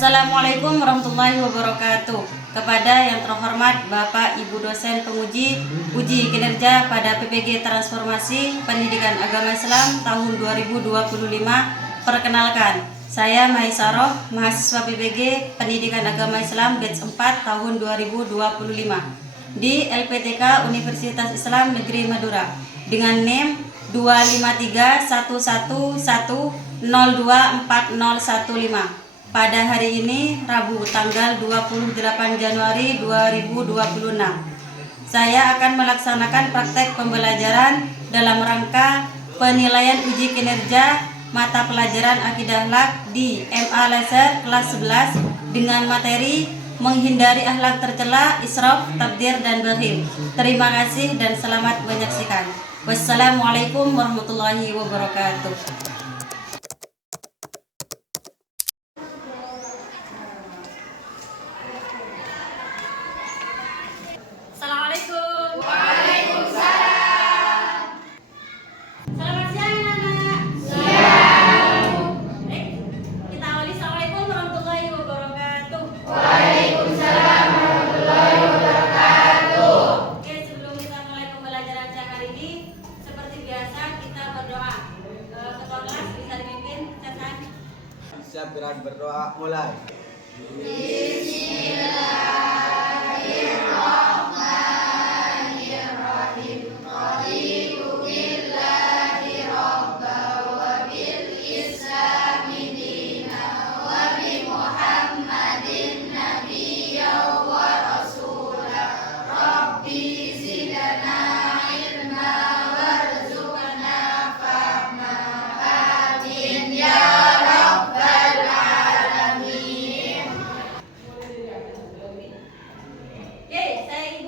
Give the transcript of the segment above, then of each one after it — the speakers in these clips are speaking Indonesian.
Assalamualaikum warahmatullahi wabarakatuh. Kepada yang terhormat Bapak Ibu dosen penguji uji kinerja pada PPG Transformasi Pendidikan Agama Islam tahun 2025, perkenalkan, saya Maisaroh, mahasiswa PPG Pendidikan Agama Islam batch 4 tahun 2025 di LPTK Universitas Islam Negeri Madura dengan NIM 2531110240115. Pada hari ini, Rabu tanggal 28 Januari 2026, saya akan melaksanakan praktek pembelajaran dalam rangka penilaian uji kinerja mata pelajaran Akidah Akhlak di MA Laser kelas 11 dengan materi menghindari akhlak tercela, israf, tabdzir, dan bakhil. Terima kasih dan selamat menyaksikan. Wassalamualaikum warahmatullahi wabarakatuh. Assalamualaikum. Waalaikumsalam. Selamat siang anak-anak. Siang. Baik, kita awali. Assalamualaikum warahmatullahi wabarakatuh. Waalaikumsalam warahmatullahi wabarakatuh. Oke, sebelum kita mulai pembelajaran siang hari ini, seperti biasa kita berdoa. Ketua kelas bisa dipimpin, silakan. Siap, gerak berdoa mulai. Oke, saya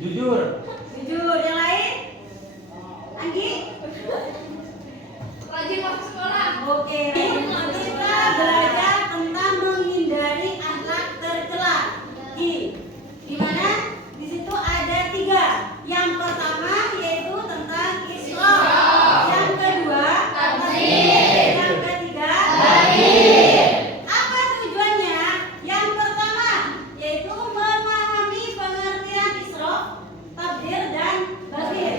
Jujur. Jujur. Yang lain? Anggi? Rajin masuk sekolah. Oke. Kita belajar tentang menghindari akhlak tercela. Di mana? Di situ ada 3. Yang pertama yaitu tentang Islam. Yang kedua, tafsir. Yang ketiga, dalil. Apa tujuannya? Yang pertama yaitu memahami pengertian Islam, tafsir dan dalil.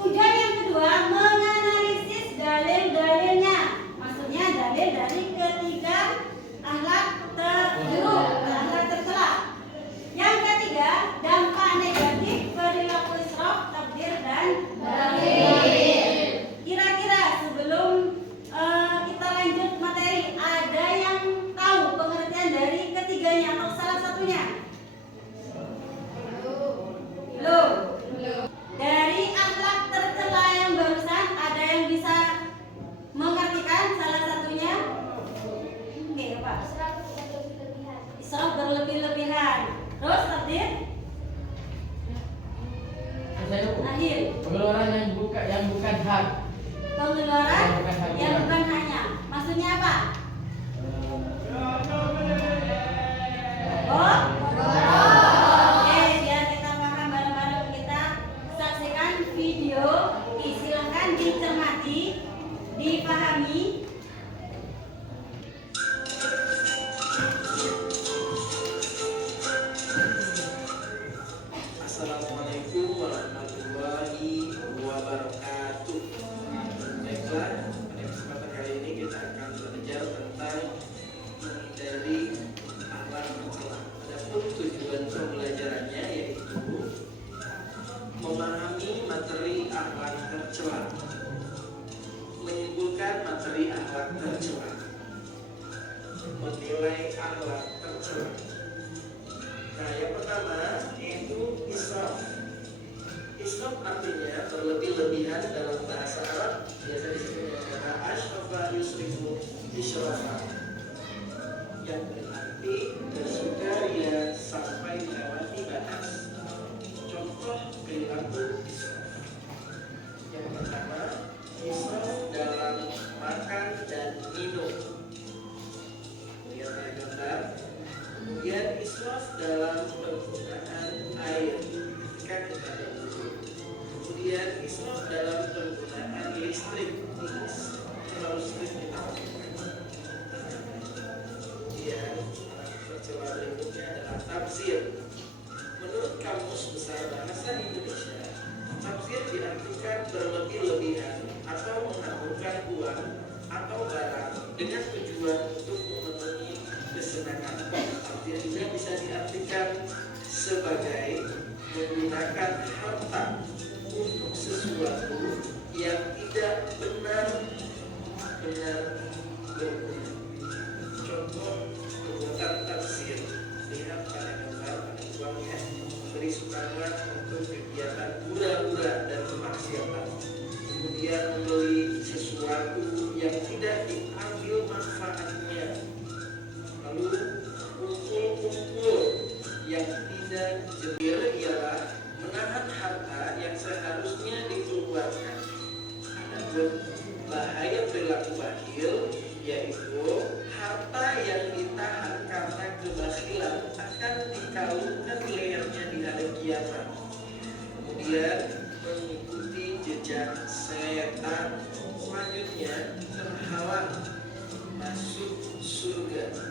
Tujuan yang kedua menganalisis dalil-dalilnya. Maksudnya dalil dari ketiga akhlak terburuk, akhlak tercela. Yang ketiga, dampak negatif perilaku israf, takdir dan dalil. Kira-kira sebelum kita lanjut materi, ada yang tahu pengertian dari ketiganya atau salah satunya? Belum. Dari akhlak tercela yang barusan, ada yang bisa mengartikan salah satunya? Oke, Pak. Israf berlebih-lebihan. Terus takdir? Saya lupa. Akhir. Pengeluaran yang bukan hak. Pengeluaran yang bukan hanya. Maksudnya apa? Oh? Oke, biar kita paham bareng-bareng, kita saksikan video. Silahkan dicermati, dipahami. Assalamualaikum warahmatullahi wabarakatuh. Baiklah, pada kesempatan kali ini kita akan belajar tentang menghindari akhlak tercela. Adapun tujuan pembelajarannya yaitu memahami materi akhlak tercela, menyimpulkan materi akhlak tercela, menilai akhlak tercela. Nah, yang pertama yaitu israf. Israf artinya berlebih-lebihan dalam bahasa Arab biasa disebut dengan kata asrafa yusrifu israfa, yang berarti bersukaria sampai melewati batas. Contoh perilaku israf. Yang pertama, israf dalam makan dan minum. Lihat pada gambar. Kemudian israf dalam penggunaan air ketika kita berwudu. Kemudian israf dalam penggunaan listrik. Kalau listrik kita lakukan. Kemudian tercela berikutnya adalah tafsir. Menurut Kamus Besar Bahasa Indonesia, tafsir diartikan berlebih-lebihan atau menabungkan uang atau barang dengan tujuan untuk memenuhi kesenangan. Tafsir juga bisa diartikan sebagai menggunakan harta untuk sesuatu yang tidak benar-benar berguna. Contoh perbuatan tafsir, lihat pada gambar pada uangnya, beri sumbangan untuk kegiatan hura-hura dan kemaksiatan. Kemudian membeli sesuatu yang tidak diambil manfaatnya. Lalu kumpul-kumpul yang tidak jebir ialah menahan harta yang seharusnya dikeluarkan. Adapun bahaya perilaku bakhil yaitu harta yang ditahan karena kebakilan akan dikalungkan lehernya di hari kiamat. Kemudian mengikuti jejak setan, selanjutnya terhalang masuk surga.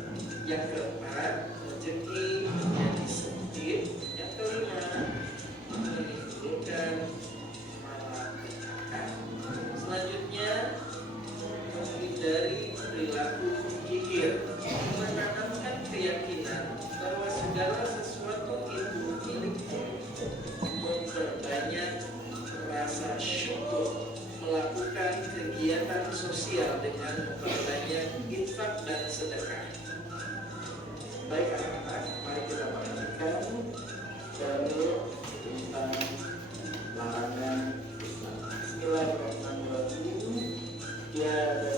Yang keempat, rezeki menjadi sempit. Yang kelima, menimbulkan malapetaka. Selanjutnya, menghindari perilaku kikir, menanamkan keyakinan bahwa segala sesuatu itu milikmu, memperbanyak rasa syukur, melakukan kegiatan sosial dengan memperbanyak infak dan sedekah. Baik anak-anak, mari kita perhatikan dalil tentang larangan Islam. Bismillahirrahmanirrahim. Ya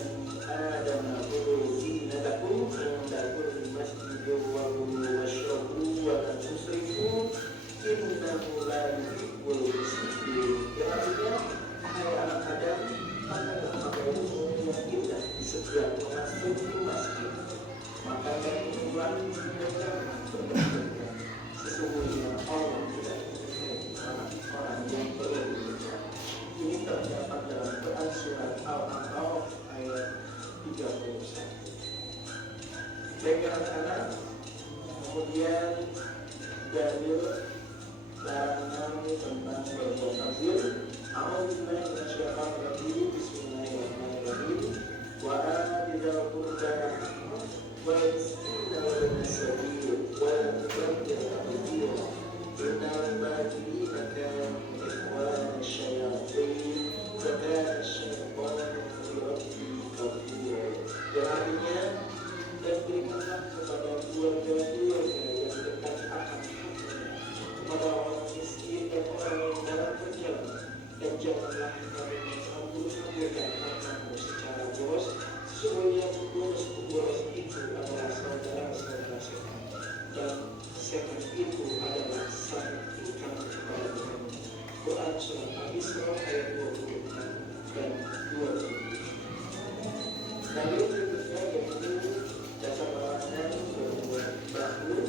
Adam na'budu dinalakum indakul masjidil wa washrabu wa la tusrifu dalil larangan tentang berbuat takbir. A'udzubillahi minasyaitonir rajim. Bismillahirrahmanirrahim. Wa atidal qurba wal miskina wal sabil wa la tubadir tabdira. Innal mubadzirina kanu ikhwana syayatin wa kana syaitanu li rabbih kafura. Dan artinya, dan berikanlah kepada keluarga-keluarga yang dekat akan kepada orang miskin dan orang yang dalam perjalanan, dan janganlah kamu menghambur-hamburkan hartamu secara boros. Sesungguhnya boros itu adalah saudara-saudara setan, dan setan itu adalah satu kami kepada Tuhan. Quran Surat Al-Isra ayat 26 dan 27. Lalu berikutnya yaitu jasa larangan berbuat bahu.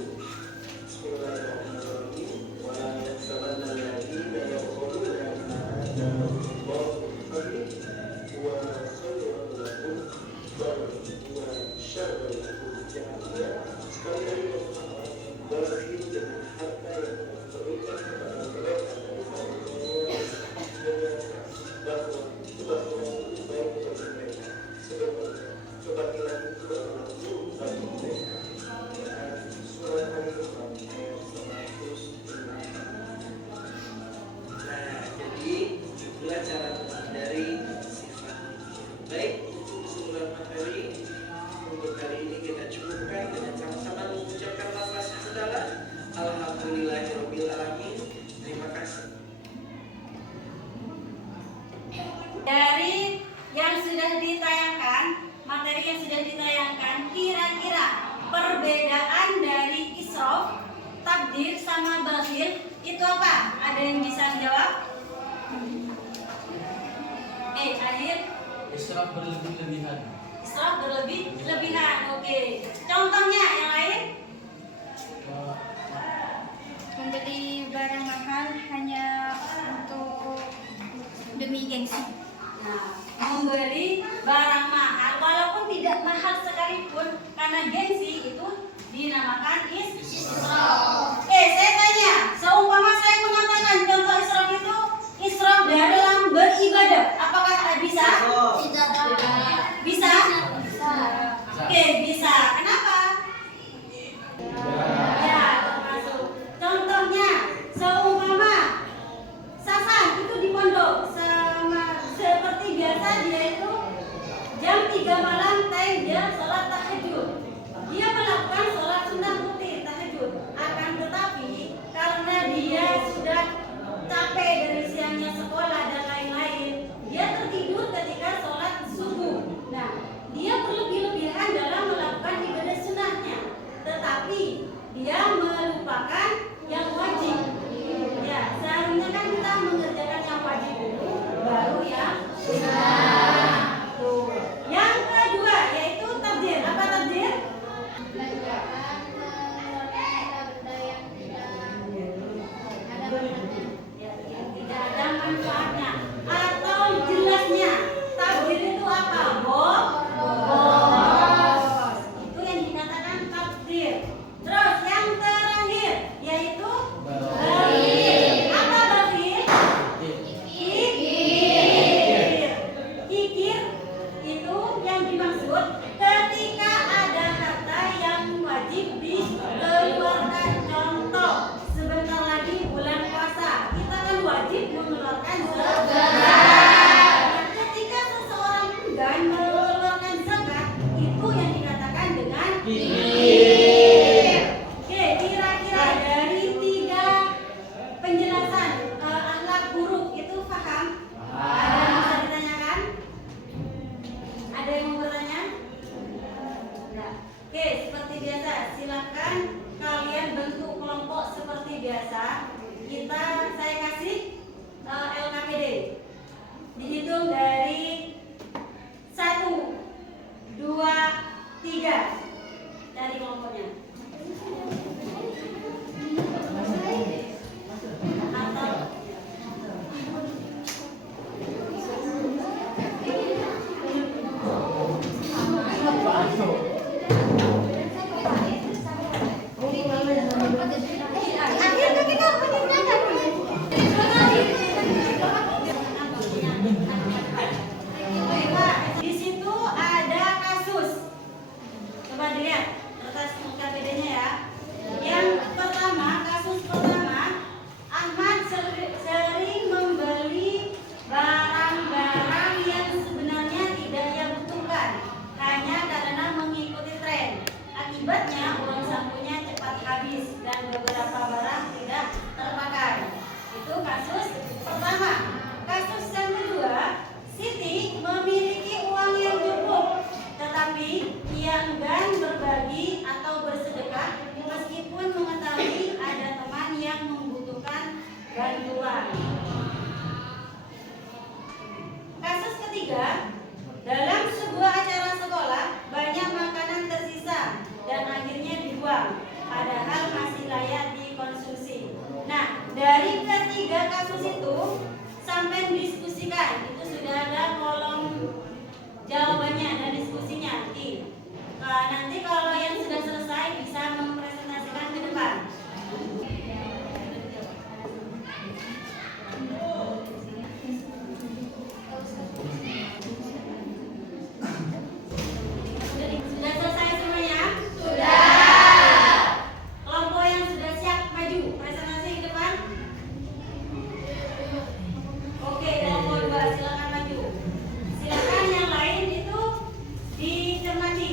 Bismillahirrahmanirrahim. Wa la yahsabanna alladziina yabkhuluna bima aataahumullahu min fadlihi huwa khairun lahum bal huwa syarrun lahum. Artinya, sekali lagi orang yang berzina dengan harta yang diberikan kepada mereka dari Allah, bahwa itu lebih baik bagi mereka. Sebenarnya kebahagiaan itu adalah buruk bagi mereka. Surat Al-Imran ayat 106. Nah, jadi itulah cara menghindari sifat. Baik, untuk keseluruhan materi untuk kali ini kita cukupkan dengan sama-sama mengucapkan lafaz hamdalah. Alhamdulillahirabbil alamin. Terima kasih. Dari yang sudah ditayangkan, materi yang sudah ditayangkan, kira-kira perbedaan dari israf, takdir sama bakhil itu apa? Ada yang bisa jawab? Akhir Israf berlebih-lebihan. israf berlebih-lebihan. Oke. Contohnya yang lain? Membeli barang mahal hanya untuk demi gengsi. Nah, membeli barang mahal walaupun tidak mahal sekalipun karena gengsi itu dinamakan israf. Saya tanya, seumpama saya mengatakan contoh israf itu israf dalam beribadah, apakah bisa? Tidak. Bisa? Oke, bisa. Kenapa? Ya, termasuk. Contohnya, seumpama Sasan itu di pondok seperti biasa dia itu jam 3 malam dia sholat tahajud. Dia melakukan sholat sunnah rutin. 3 kasus itu sampai diskusikan. Itu sudah ada kolom jawabannya dan diskusinya. Nanti kalau yang sudah selesai bisa mempresentasikan ke depan. Sudah selesai semuanya? Sudah. Kelompok yang sudah siap maju presentasi ke depan. Oke, kelompok 2 silakan maju. Silakan yang lain itu dicermati.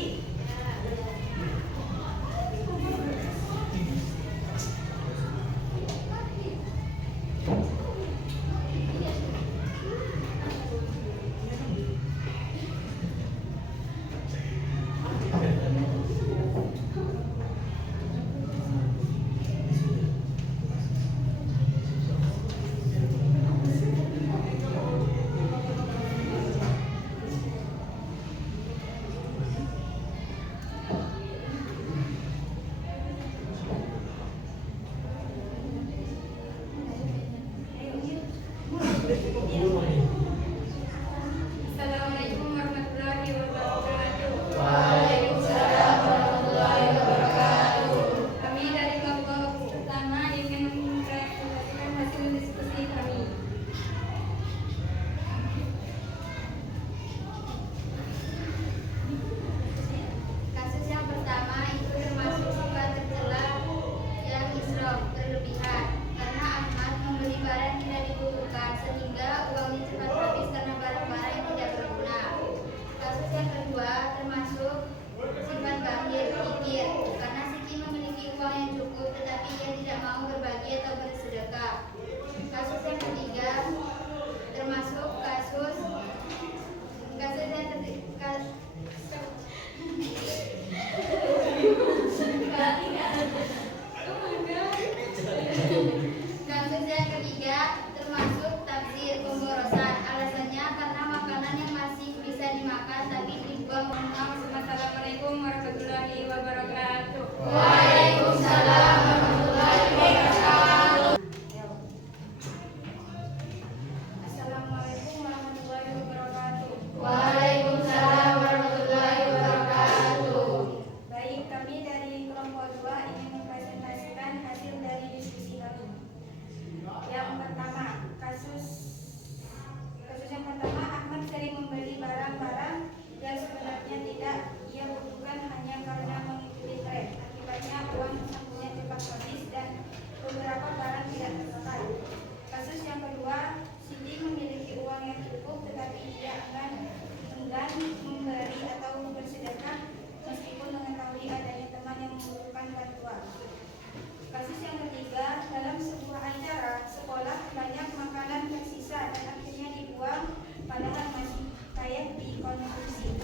Assalamualaikum warahmatullahi wabarakatuh. Waalaikumsalam warahmatullahi wabarakatuh. Kami dari kelompok pertama ingin mempresentasikan hasil diskusi kami. Kasus yang pertama itu termasuk sifat tercela yang israf berlebihan karena Ahmad membeli barang tidak dibutuhkan sehingga uangnya cepat habis karena barang-barang yang tidak berguna. Kasus yang kedua termasuk sifat bakhil kikir karena Siti memiliki uang yang cukup tetapi ia tidak mau berbagi atau bersedekah. Kasus yang ketiga termasuk kasus yang ketiga Kasus yang ketiga termasuk tafsir pemborosan. Alasannya karena makanan yang masih bisa dimakan tapi dibuang. Assalamualaikum warahmatullahi wabarakatuh. Waalaikumsalam warahmatullahi wabarakatuh. Assalamualaikum warahmatullahi wabarakatuh. Waalaikumsalam warahmatullahi wabarakatuh. Baik, kami dari kelompok 2 ingin mempresentasikan hasil dari diskusi kami. Yang pertama, kasus yang pertama, Ahmad sering membeli barang-barang yang sebenarnya tidak ia butuhkan hanya karena mengikuti tren. Akibatnya uang sakunya cepat habis dan beberapa barang tidak terpakai. Kasus yang kedua, Siti memiliki uang yang cukup tetapi ia enggan memberi atau bersedekah meskipun mengetahui adanya teman yang membutuhkan bantuan. Kasus yang ketiga, dalam sebuah acara sekolah banyak makanan tersisa dan akhirnya dibuang padahal masih layak dikonsumsi.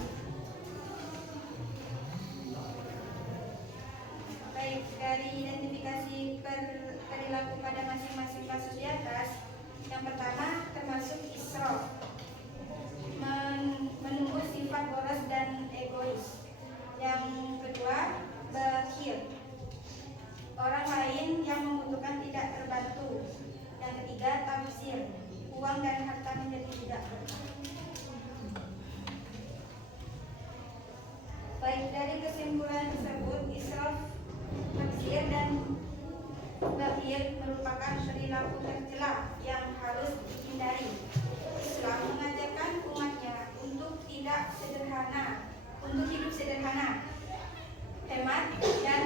Baik, dari identifikasi perilaku pada masing-masing kasus di atas, yang pertama termasuk israf, menumbuh sifat boros dan egois. Yang kedua, bakhil, orang lain yang membutuhkan tidak terbantu. Yang ketiga, tafsir, uang dan harta menjadi tidak berkah. Baik, dari kesimpulan tersebut, israf, tafsir, dan bakhil merupakan perilaku tercela yang harus dihindari. Islam mengajarkan umatnya untuk hidup sederhana, hemat dan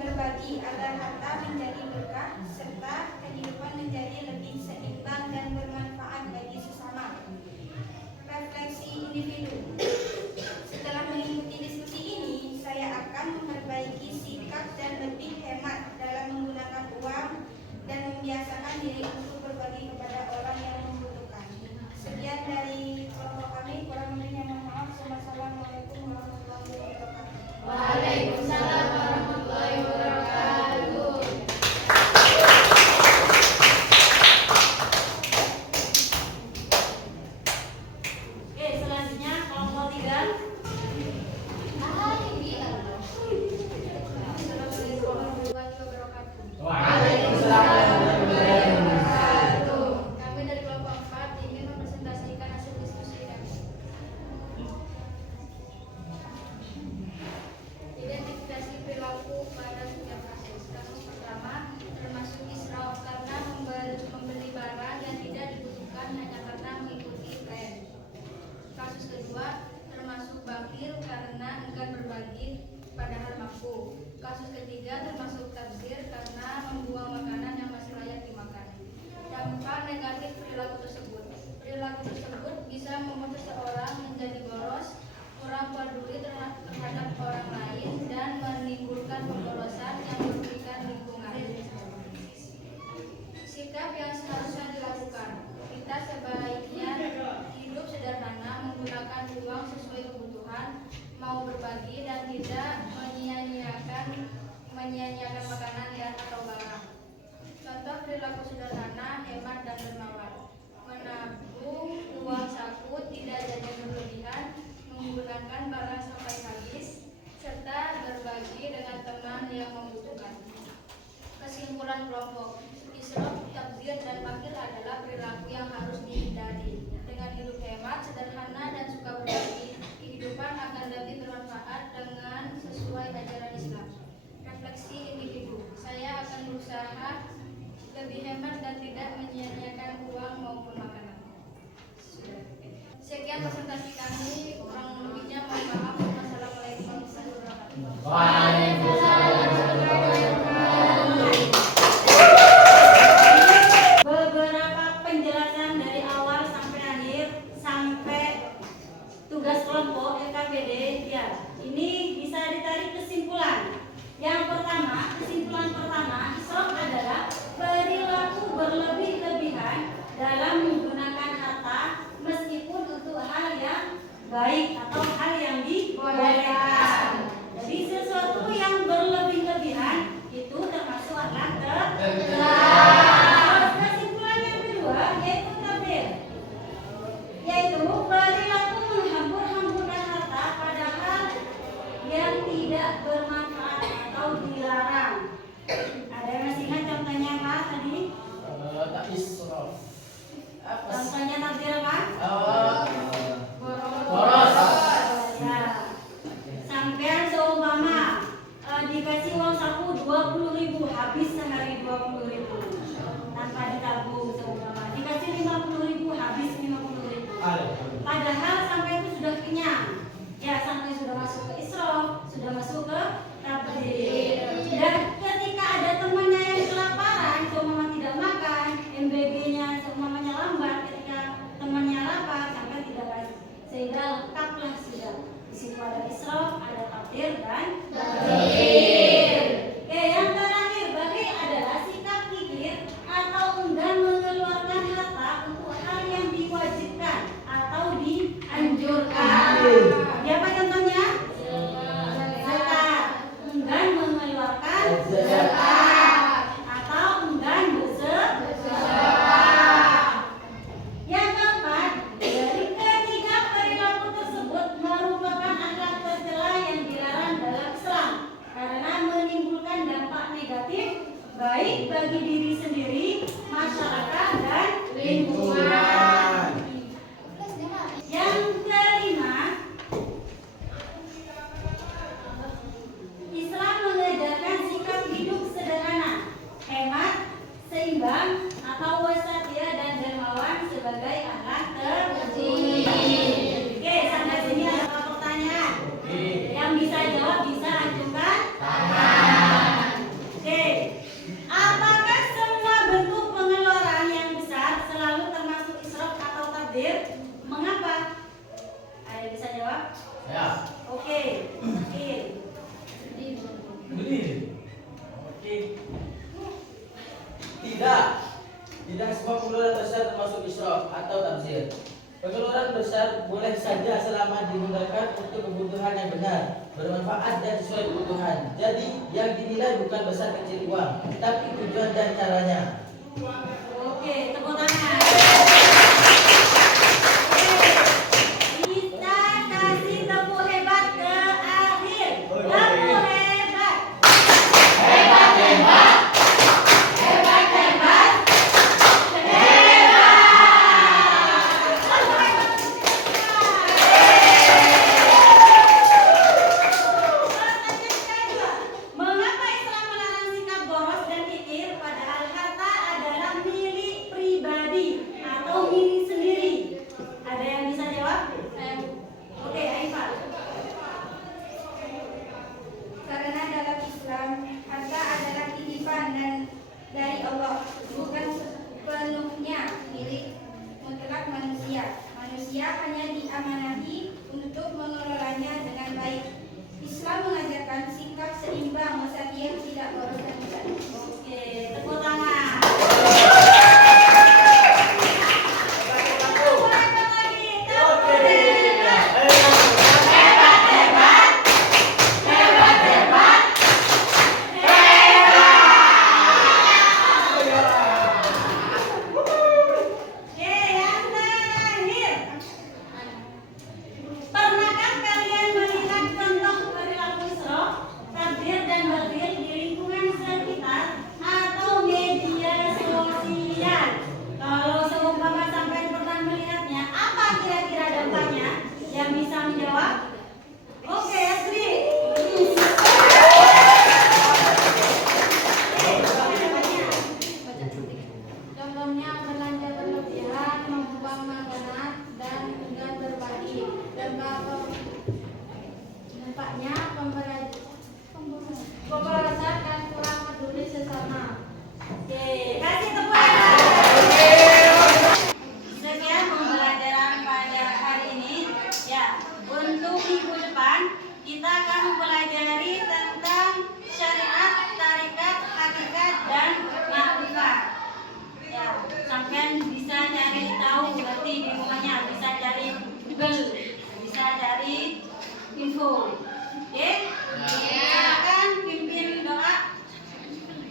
berbagi agar harta menjadi berkah serta kehidupan menjadi lebih seimbang dan bermanfaat bagi sesama. Refleksi individu. Setelah mengikuti diskusi ini, saya akan memperbaiki sikap dan lebih hemat dalam menggunakan uang dan membiasakan diri untuk berbagi kepada orang yang membutuhkan. Sekian dari kelompok kami, kurang lebihnya mohon maaf. Wassalamualaikum warahmatullahi wabarakatuh. Waalaikumsalam warahmatullahi wabarakatuh. Oke, selanjutnya kelompok 3. Assalamualaikum warahmatullahi wabarakatuh. lain dan menimbulkan pemborosan yang merugikan lingkungan. Sikap yang seharusnya dilakukan, kita sebaiknya hidup sederhana, menggunakan uang sesuai kebutuhan, mau berbagi dan tidak menyia-nyiakan makanan dan atau barang. Contoh perilaku sederhana, hemat dan dermawan. Menabung uang saku, tidak jajan berlebihan, menggunakan barang sampai habis, serta berbagi dengan teman yang membutuhkan. Kesimpulan kelompok, israf, tabdzir, dan bakhil adalah perilaku yang harus dihindari. Dengan hidup hemat, sederhana, dan suka berbagi, kehidupan akan lebih bermanfaat dengan sesuai ajaran Islam. Refleksi individu, saya akan berusaha lebih hemat dan tidak menyia-nyiakan uang maupun makanan. Sekian presentasi kami, kurang lebihnya mohon maaf. Wassalamualaikum warahmatullahi wabarakatuh. Beberapa penjelasan dari awal sampai akhir sampai tugas kelompok LKPD ya. Ini bisa ditarik kesimpulan. Yang pertama, kesimpulan pertama, israf adalah perilaku berlebih-lebihan dalam menggunakan harta meskipun untuk hal yang baik atau hal yang dibolehkan. Jadi sesuatu yang berlebih-lebihan itu termasuk adalah tercela. Kesimpulan yang kedua yaitu tabdzir, yaitu perilaku menghambur-hamburkan harta padahal yang tidak bermanfaat atau dilarang. Ada yang masih ingat contohnya apa tadi? Tak israf. Apa sih? Contohnya tabdzir apa? Boros. Ya. Sampean seumpama dikasih uang saku 20.000, habis sehari 20.000 tanpa ditabung. Seumpama dikasih 50.000, habis 50.000. Padahal sampai itu sudah kenyang. Ya, sampai sudah masuk ke israf, sudah masuk ke tabdzir. Dan ketika ada temannya yang kelaparan, seumpama tidak makan, MBG-nya seumpamanya lambat, ketika temannya lapar sampai tidak kasih, sehingga lengkaplah sudah. Di situ ada israf, ada tabdzir dan tabdzir. Oke, yang terakhir bagi adalah sikap kikir atau enggan mengeluarkan harta untuk hal yang diwajibkan atau dianjurkan. Apa contohnya? Zakat. Enggan mengeluarkan zakat atau enggan bersedekah. Yang keempat, dari ketiga perilaku tersebut merupakan akhlak tercela yang dilarang dalam Islam karena menimbulkan dampak negatif baik bagi diri sendiri, masyarakat, dan lingkungan. Yang kelima, Islam mengajarkan sikap hidup sederhana, hemat, seimbang, atau wasatiyah dan dermawan sebagai akhlak terpuji. Oke, sampai sini ada pertanyaan. Yang bisa jawab bisa ajukan tangan. Oke, apakah semua bentuk pengeluaran yang besar selalu termasuk israf atau tabdzir? Mengapa? Ada yang bisa jawab? Ya. Oke, oke. Beli. Oke. Tidak semua pengeluaran besar termasuk israf atau tabdzir. Pengeluaran besar boleh saja selama digunakan untuk kebutuhan yang benar, bermanfaat dan sesuai kebutuhan. Jadi yang dinilai bukan besar kecil uang, tapi tujuan dan caranya. Oke, tepuk tangan. Kita kasih tepuk hebat ke akhir. Tepuk hebat. Hebat, hebat. Hebat, hebat. Mengapa Islam melarang sikap boros dan kikir padahal harta adalah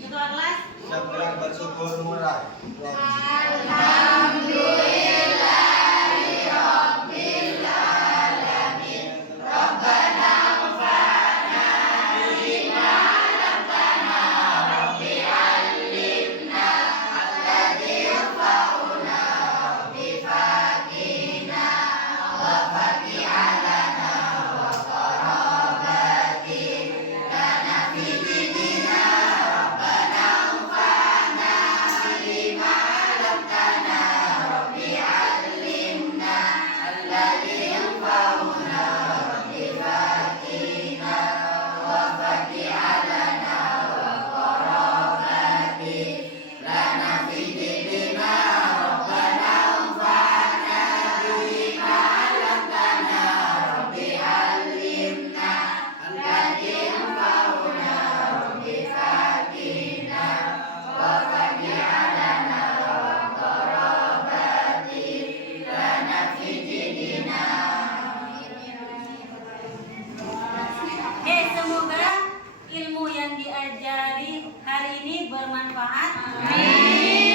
Ketua kelas. Siap gerak bersyukur mulai. Semoga ilmu yang diajari hari ini bermanfaat. Amin.